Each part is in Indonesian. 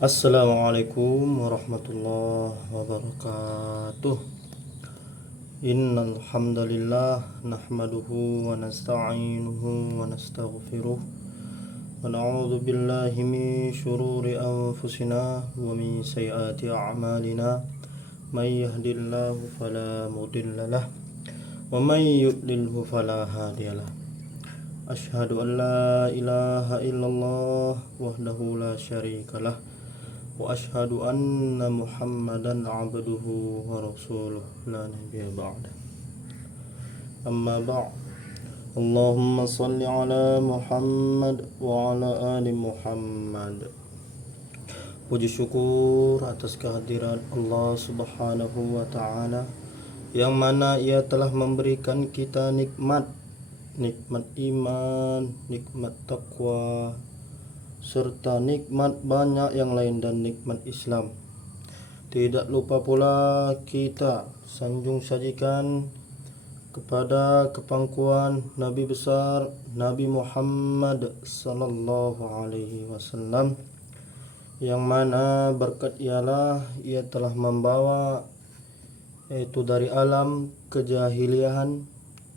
Assalamualaikum warahmatullahi wabarakatuh. Innal hamdalillah nahmaduhu wa nasta'inuhu wa nastaghfiruh wa na'udzu billahi min shururi anfusina wa min sayyiati a'malina. May yahdihillahu fala mudilla lahu wa may yudlilhu fala hadiyalah. Asyhadu an la ilaha illallah wahdahu la syarikalah wa asyhadu anna Muhammadan abduhu wa rasuluh la nabiyya ba'da. Amma ba'd. Allahumma salli ala Muhammad wa ala ali Muhammad. Puji syukur atas kehadiran Allah Subhanahu wa taala yang mana Ia telah memberikan kita nikmat iman, nikmat taqwa, serta nikmat banyak yang lain dan nikmat Islam. Tidak lupa pula kita sanjung sajikan kepada kepangkuan Nabi besar Nabi Muhammad sallallahu alaihi wasallam, yang mana berkat ialah ia telah membawa yaitu dari alam kejahilian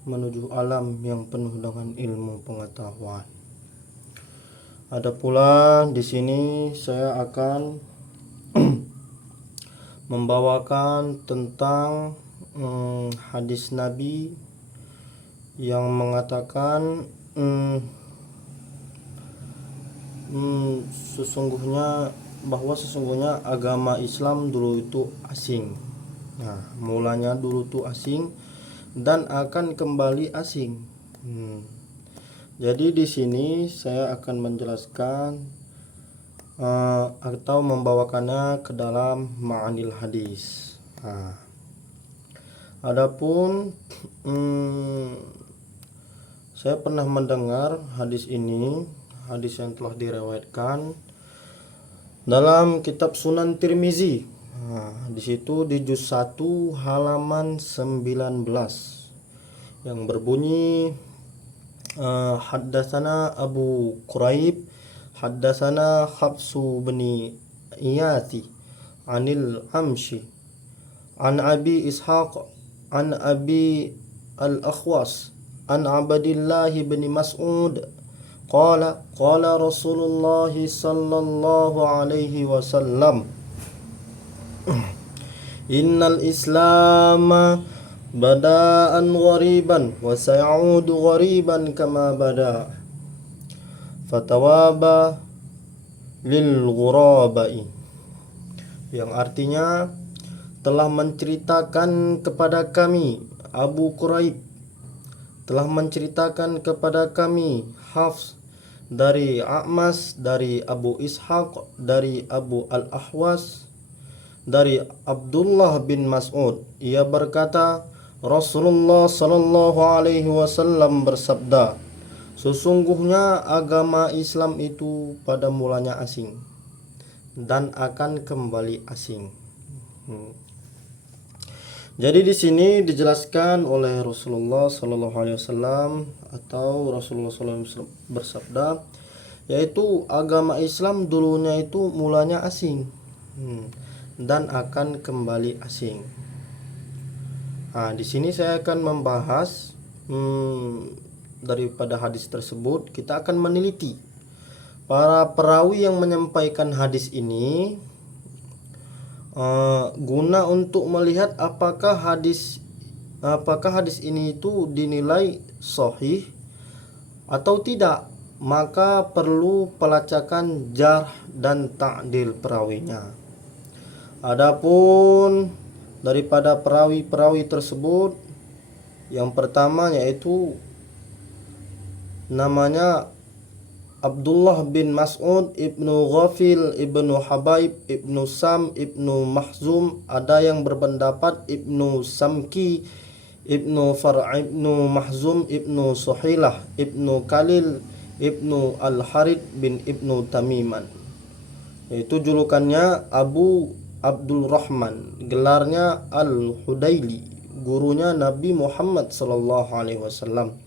menuju alam yang penuh dengan ilmu pengetahuan. Ada pula di sini saya akan membawakan tentang hadis Nabi yang mengatakan sesungguhnya agama Islam dulu itu asing. Nah, mulanya dulu itu asing dan akan kembali asing. Jadi di sini saya akan menjelaskan atau membawakannya ke dalam ma'anil hadis. Adapun saya pernah mendengar hadis ini, hadis yang telah diriwayatkan dalam kitab Sunan Tirmizi. Di situ di juz 1 halaman 19 yang berbunyi Haddatsana Abu Quraib Haddatsana Hafsu bin Iyati Anil Amshi An Abi Ishaq An Abi Al-Akhwas An Abdillah bin Mas'ud Qala Rasulullah sallallahu alaihi wasallam Innal Islama bada'an ghariban wa sayaudu ghariban kama bada fatawaba lil ghurabai, yang artinya telah menceritakan kepada kami Abu Quraib, telah menceritakan kepada kami Hafs dari A'mas, dari Abu Ishaq, dari Abu Al-Ahwas, dari Abdullah bin Mas'ud. Ia berkata, Rasulullah sallallahu alaihi wasallam bersabda, sesungguhnya agama Islam itu pada mulanya asing dan akan kembali asing. Jadi di sini dijelaskan oleh Rasulullah sallallahu alaihi wasallam atau Rasulullah sallallahu alaihi wasallam bersabda, yaitu agama Islam dulunya itu mulanya asing dan akan kembali asing. Di sini saya akan membahas daripada hadis tersebut. Kita akan meneliti para perawi yang menyampaikan hadis ini guna untuk melihat apakah hadis ini itu dinilai sahih atau tidak. Maka perlu pelacakan jarh dan ta'dil perawinya. Adapun daripada perawi-perawi tersebut, yang pertama yaitu namanya Abdullah bin Mas'ud ibnu Ghafil ibnu Habaib ibnu Sam ibnu Mahzum. Ada yang berpendapat ibnu Samki ibnu Far' ibnu Mahzum ibnu Suhailah ibnu Khalil ibnu Al-Harith bin ibnu Tamiman. Itu julukannya Abu Abdul Rahman, gelarnya Al-Hudaili, gurunya Nabi Muhammad sallallahu alaihi wasallam.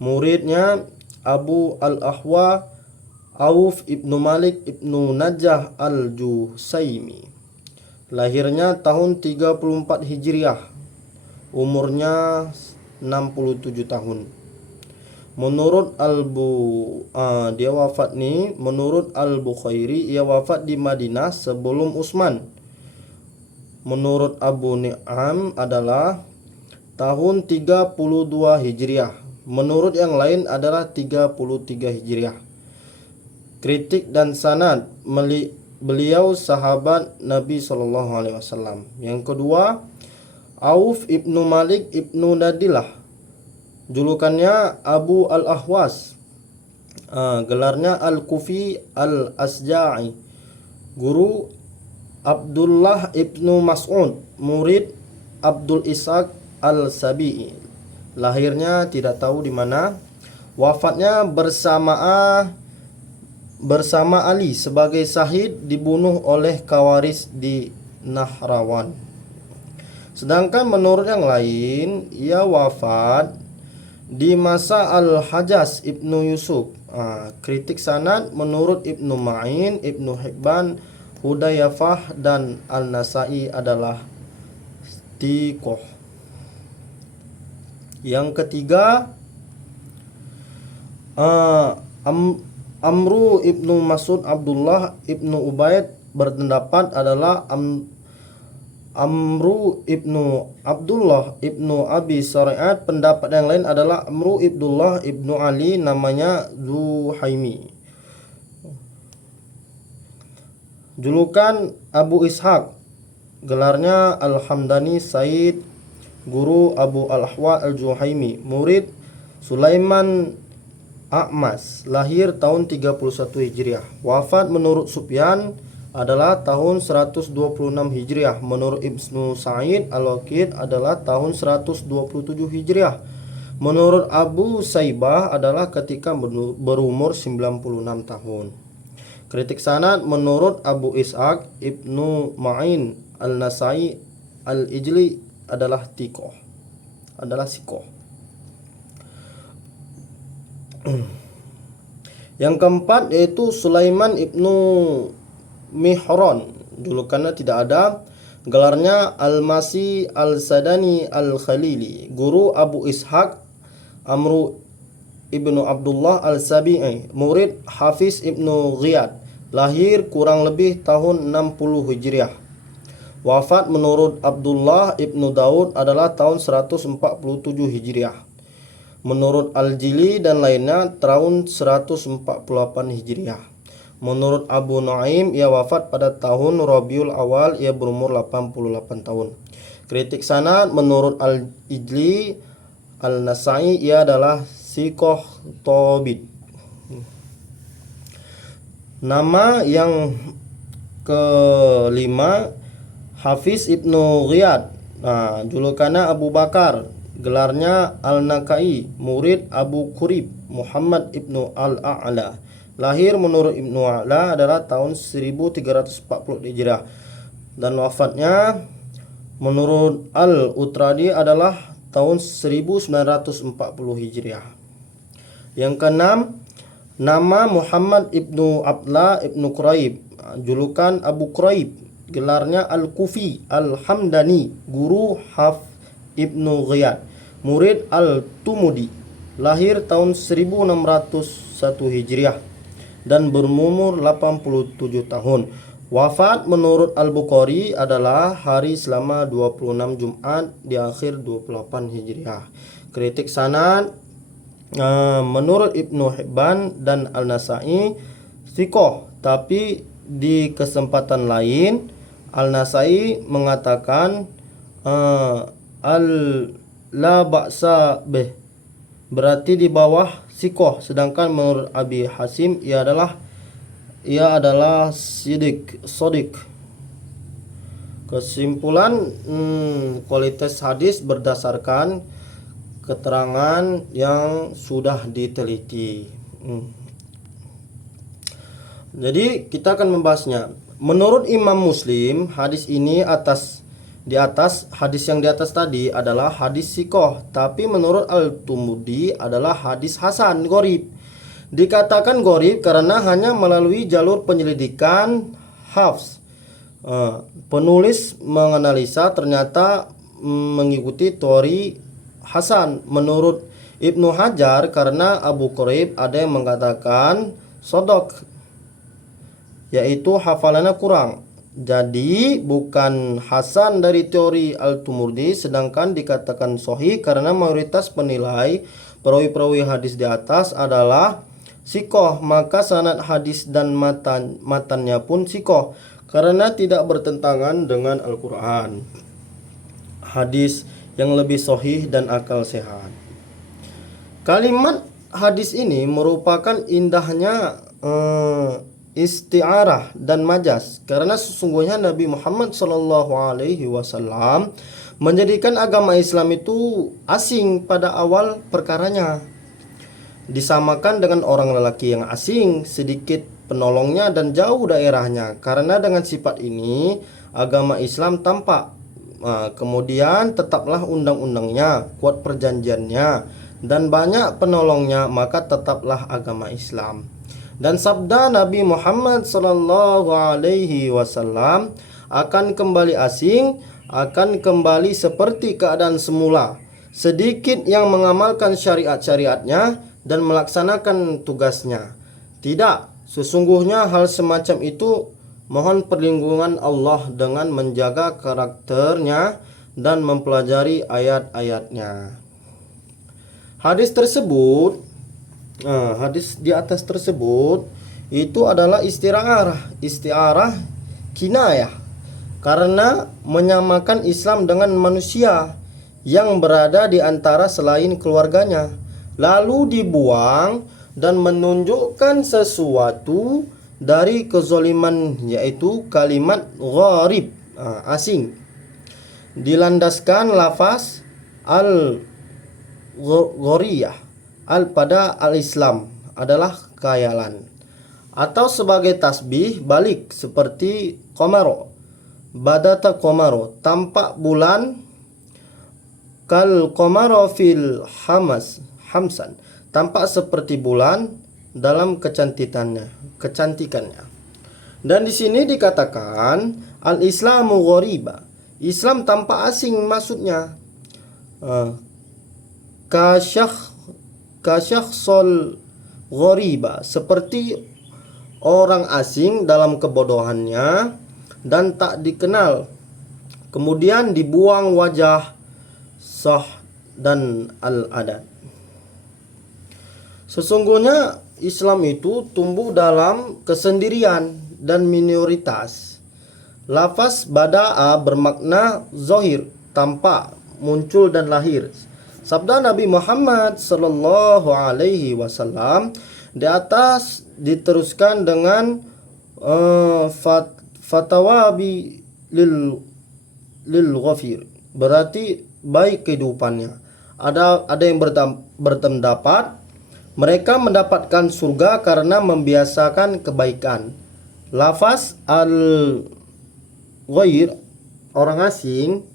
Muridnya Abu Al-Ahwa Auf ibnu Malik ibnu Najah al-Jusaimi. Lahirnya tahun 34 Hijriah. Umurnya 67 tahun. Menurut dia wafat nih, menurut Al-Bukhairi ia wafat di Madinah sebelum Utsman. Menurut Abu Ni'am adalah tahun 32 Hijriah. Menurut yang lain adalah 33 Hijriah. Kritik dan sanad, beliau sahabat Nabi SAW. Yang kedua, Auf ibnu Malik ibnu Nadilah, julukannya Abu al-Ahwas, gelarnya Al-Kufi al-Asja'i, guru Abdullah ibnu Mas'ud, murid Abdul Ishaq al-Sabi'i. Lahirnya tidak tahu di mana. Wafatnya bersama Ali sebagai syahid, dibunuh oleh Khawarij di Nahrawan. Sedangkan menurut yang lain ia wafat di masa Al-Hajjaj ibnu Yusuf. Kritik sanad, menurut Ibnu Ma'in, Ibnu Hibban, Hudayafah dan Al-Nasai adalah thiqah. Yang ketiga, Amru ibnu Mas'ud Abdullah ibnu Ubaid berpendapat adalah Amru ibnu Abdullah ibnu Abi Sariat. Pendapat yang lain adalah Amru Ibdullah ibnu Ali, namanya Zuhaimi. Julukan Abu Ishaq, gelarnya Al-Hamdani Said, guru Abu Al-Ahwa Al-Juhaimi, murid Sulaiman A'mas, lahir tahun 31 Hijriah. Wafat menurut Sufyan adalah tahun 126 Hijriah. Menurut Ibnu Sa'id Al-Waqid adalah tahun 127 Hijriah. Menurut Abu Saibah adalah ketika berumur 96 tahun. Kritik sanad, menurut Abu Ishaq, Ibnu Ma'in, Al-Nasai, Al-Ijli adalah thiqah, sikoh. Yang keempat yaitu Sulaiman ibnu Mihran, julukannya tidak ada, gelarnya Al-Masih Al-Sadani Al-Khalili, guru Abu Ishaq Amru ibnu Abdullah Al-Sabi'i, murid Hafiz ibnu Ghiyad, lahir kurang lebih tahun 60 Hijriah. Wafat menurut Abdullah ibnu Daud adalah tahun 147 Hijriah. Menurut Al-Jili dan lainnya tahun 148 Hijriah. Menurut Abu Nuaim ia wafat pada tahun Rabiul Awal, ia berumur 88 tahun. Kritik sanad, menurut Al-Ijli Al-Nasai ia adalah thiqah thabit. Nama yang kelima, Hafiz ibnu Ghiyad, julukannya Abu Bakar, gelarnya Al-Nakai, murid Abu Qurib Muhammad ibnu Al-A'la, lahir menurut Ibnu A'la adalah tahun 1340 Hijriah, dan wafatnya menurut Al-Utradi adalah tahun 1940 Hijriah. Yang keenam, nama Muhammad ibnu Abdullah ibnu Quraib, julukan Abu Quraib, gelarnya Al-Kufi Al-Hamdani, guru Haf ibnu Ghiyad, murid Al-Tumudi, lahir tahun 1601 Hijriah dan berumur 87 tahun. Wafat menurut Al-Bukhari adalah hari selama 26 Jumat di akhir 28 Hijriah. Kritik sanad, menurut Ibnu Hibban dan Al-Nasai thiqah, tapi di kesempatan lain Al-Nasai mengatakan la ba'sa bih, berarti di bawah sikoh. Sedangkan menurut Abi Hasim ia adalah sodik. Kesimpulan, kualitas hadis berdasarkan keterangan yang sudah diteliti. Jadi kita akan membahasnya. Menurut Imam Muslim, hadis ini hadis yang di atas tadi adalah hadis sikoh, tapi menurut Al-Tumudi adalah hadis hasan gharib. Dikatakan gharib karena hanya melalui jalur penyelidikan Hafs. Penulis menganalisa ternyata mengikuti teori Hasan. Menurut Ibnu Hajar, karena Abu Quraib ada yang mengatakan sodok, yaitu hafalannya kurang. Jadi bukan Hasan dari teori Al-Tumurdi, sedangkan dikatakan sahih karena mayoritas penilai perawi-perawi hadis di atas adalah sikoh, maka sanad hadis dan matannya pun sikoh karena tidak bertentangan dengan Al-Quran, hadis yang lebih sahih dan akal sehat. Kalimat hadis ini merupakan indahnya isti'arah dan majas, karena sesungguhnya Nabi Muhammad SAW menjadikan agama Islam itu asing pada awal perkaranya, disamakan dengan orang lelaki yang asing, sedikit penolongnya dan jauh daerahnya. Karena dengan sifat ini agama Islam tampak. Kemudian tetaplah undang-undangnya, kuat perjanjiannya, dan banyak penolongnya, maka tetaplah agama Islam. Dan sabda Nabi Muhammad SAW akan kembali asing, akan kembali seperti keadaan semula. Sedikit yang mengamalkan syariat-syariatnya dan melaksanakan tugasnya. Tidak, sesungguhnya hal semacam itu mohon perlindungan Allah dengan menjaga karakternya dan mempelajari ayat-ayatnya. Hadis di atas tersebut itu adalah isti'arah kinayah, karena menyamakan Islam dengan manusia yang berada di antara selain keluarganya, lalu dibuang dan menunjukkan sesuatu dari kezaliman, yaitu kalimat gharib, asing, dilandaskan lafaz al-ghariyah pada al-Islam adalah khayalan, atau sebagai tasbih balik seperti qamaro, badata qamaro, tampak bulan, kal qamaro fil hamsan, tampak seperti bulan dalam kecantikannya. Dan di sini dikatakan al-Islamu ghariba, Islam tampak asing, maksudnya kasyakhsol ghariba, seperti orang asing dalam kebodohannya dan tak dikenal. Kemudian dibuang wajah sah dan al-adat. Sesungguhnya Islam itu tumbuh dalam kesendirian dan minoritas. Lafaz bada'a bermakna zahir, tampak, muncul dan lahir. Sabda Nabi Muhammad SAW di atas diteruskan dengan fatawabi lil ghafir, berarti baik kehidupannya. Ada yang berpendapat mereka mendapatkan surga karena membiasakan kebaikan. Lafaz al-ghair, orang asing,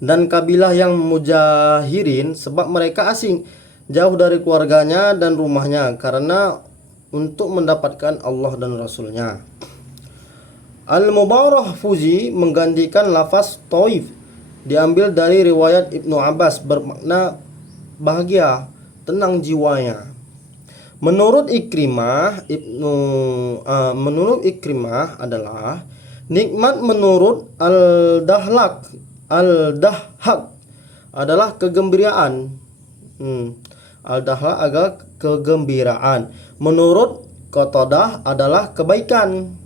dan kabilah yang mujahirin, sebab mereka asing, jauh dari keluarganya dan rumahnya, karena untuk mendapatkan Allah dan Rasulnya. Al-Mubarah Fuzi menggantikan lafaz Taif, diambil dari riwayat Ibnu Abbas, bermakna bahagia, tenang jiwanya. Menurut Ikrimah adalah nikmat. Menurut Al-Dahhak adalah kegembiraan. Al-Dahhak adalah kegembiraan. Menurut Qatadah adalah kebaikan.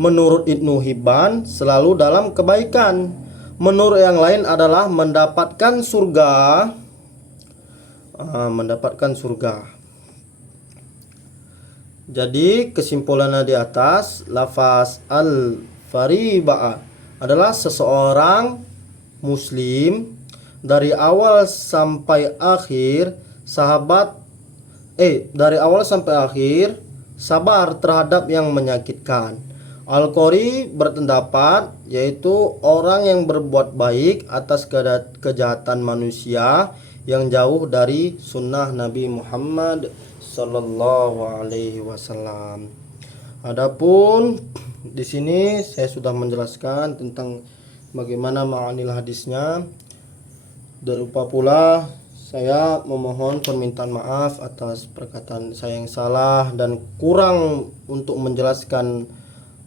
Menurut Ibnu Hibban selalu dalam kebaikan. Menurut yang lain adalah mendapatkan surga. Jadi kesimpulannya di atas, lafaz al-fariba'ah adalah seseorang muslim dari awal sampai akhir sabar terhadap yang menyakitkan. Al-Qori berpendapat yaitu orang yang berbuat baik atas kejahatan manusia yang jauh dari sunnah Nabi Muhammad sallallahu alaihi wasallam. Adapun di sini saya sudah menjelaskan tentang bagaimana ma'anil hadisnya. Dan lupa pula saya memohon permintaan maaf atas perkataan saya yang salah dan kurang untuk menjelaskan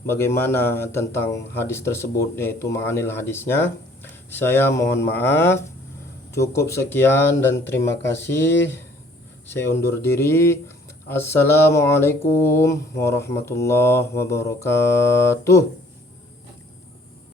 bagaimana tentang hadis tersebut, yaitu ma'anil hadisnya. Saya mohon maaf. Cukup sekian dan terima kasih. Saya undur diri. Assalamualaikum warahmatullahi wabarakatuh.